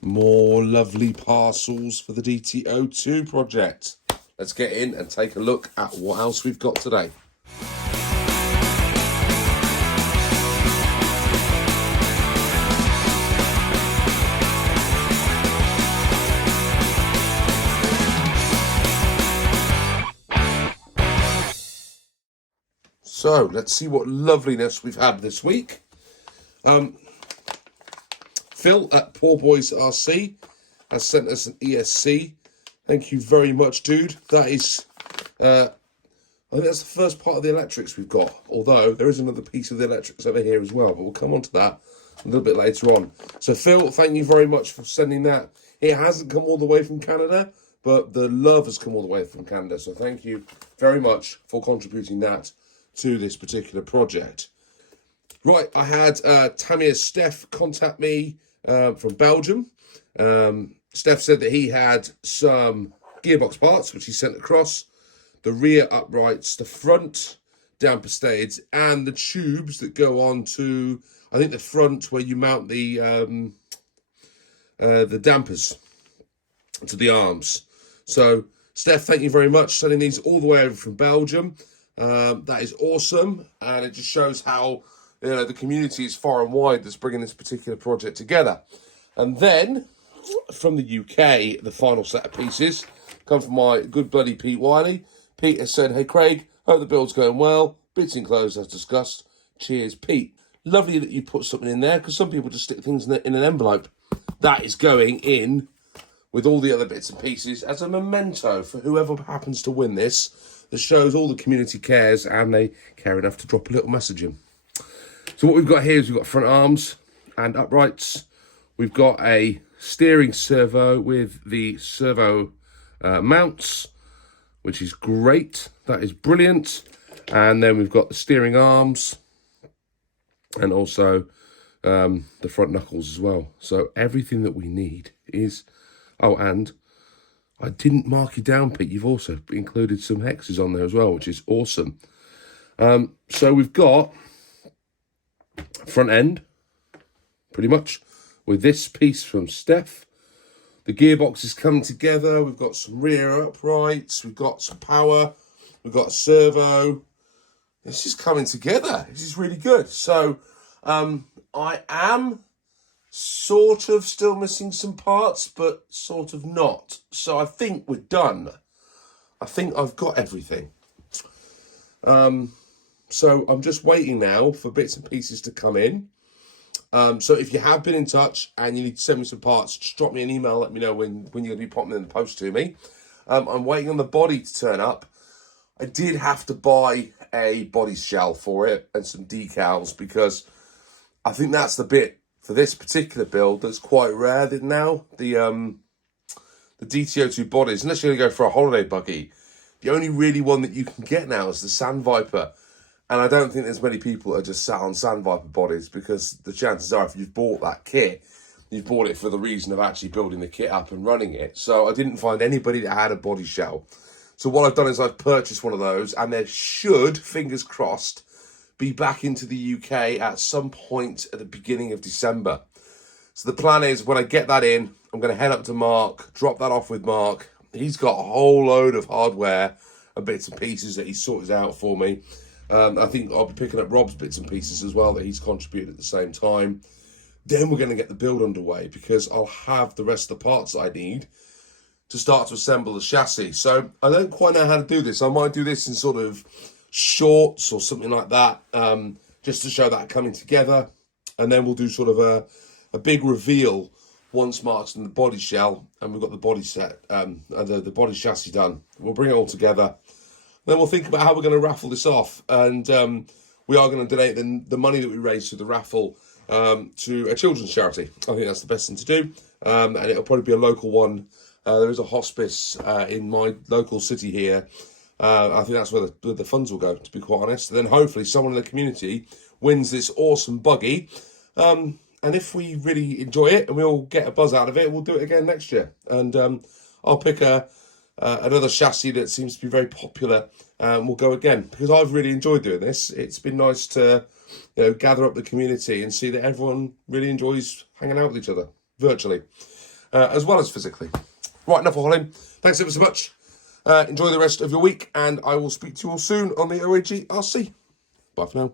More lovely parcels for the DT02 project. Let's get in and take a look at what else we've got today. So let's see what loveliness we've had this week. Phil at Poor Boys RC has sent us an ESC. Thank you very much, dude. That is, I think that's the first part of the electrics we've got. Although there is another piece of the electrics over here as well, but we'll come on to that a little bit later on. So Phil, thank you very much for sending that. It hasn't come all the way from Canada, but the love has come all the way from Canada. So thank you very much for contributing that to this particular project. Right, I had Tamiya Steph contact me from Belgium. Steph said that he had some gearbox parts, which he sent across, the rear uprights, the front damper stays, and the tubes that go on to, I think, the front where you mount the dampers to the arms. So, Steph, thank you very much, sending these all the way over from Belgium. That is awesome, and it just shows how the community is far and wide that's bringing this particular project together. And then, from the UK, the final set of pieces come from my good buddy Pete Wiley. Pete has said, "Hey Craig, hope the build's going well. Bits enclosed as discussed. Cheers, Pete." Lovely that you put something in there, because some people just stick things in an envelope. That is going in with all the other bits and pieces as a memento for whoever happens to win this. That shows all the community cares, and they care enough to drop a little message in. So what we've got here is we've got front arms and uprights. We've got a steering servo with the servo mounts, which is great. That is brilliant. And then we've got the steering arms and also the front knuckles as well. So everything that we need is... Oh, and I didn't mark you down, Pete. You've also included some hexes on there as well, which is awesome. So we've got front end, pretty much, with this piece from Steph. The gearbox is coming together. We've got some rear uprights. We've got some power. We've got a servo. This is coming together. This is really good. So I am sort of still missing some parts, but sort of not. So I think we're done. I think I've got everything. So I'm just waiting now for bits and pieces to come in. So if you have been in touch and you need to send me some parts, just drop me an email, let me know when you're going to be popping in the post to me. I'm waiting on the body to turn up. I did have to buy a body shell for it and some decals, because I think that's the bit for this particular build that's quite rare now. The DT02 bodies, unless you're going to go for a holiday buggy, the only really one that you can get now is the Sand Viper. And I don't think there's many people that are just sat on Sand Viper bodies, because the chances are if you've bought that kit, you've bought it for the reason of actually building the kit up and running it. So I didn't find anybody that had a body shell. So what I've done is I've purchased one of those, and there should, fingers crossed, be back into the UK at some point at the beginning of December. So the plan is, when I get that in, I'm going to head up to Mark, drop that off with Mark. He's got a whole load of hardware and bits and pieces that he's sorted out for me. I think I'll be picking up Rob's bits and pieces as well that he's contributed at the same time. Then we're going to get the build underway, because I'll have the rest of the parts I need to start to assemble the chassis. So I don't quite know how to do this. I might do this in sort of shorts or something like that, just to show that coming together. And then we'll do sort of a big reveal once Mark's in the body shell and we've got the body set, the body chassis done. We'll bring it all together. Then we'll think about how we're going to raffle this off, and we are going to donate the money that we raise through the raffle to a children's charity. I think that's the best thing to do, and it'll probably be a local one. There is a hospice in my local city here. I think that's where the funds will go, to be quite honest. And then hopefully someone in the community wins this awesome buggy. And if we really enjoy it and we all get a buzz out of it, we'll do it again next year. And I'll pick another chassis that seems to be very popular, and we'll go again, because I've really enjoyed doing this. It's been nice to gather up the community and see that everyone really enjoys hanging out with each other virtually. as well as physically. Right, enough of hauling. Thanks ever so much. Enjoy the rest of your week, and I will speak to you all soon on the OAG RC. Bye for now.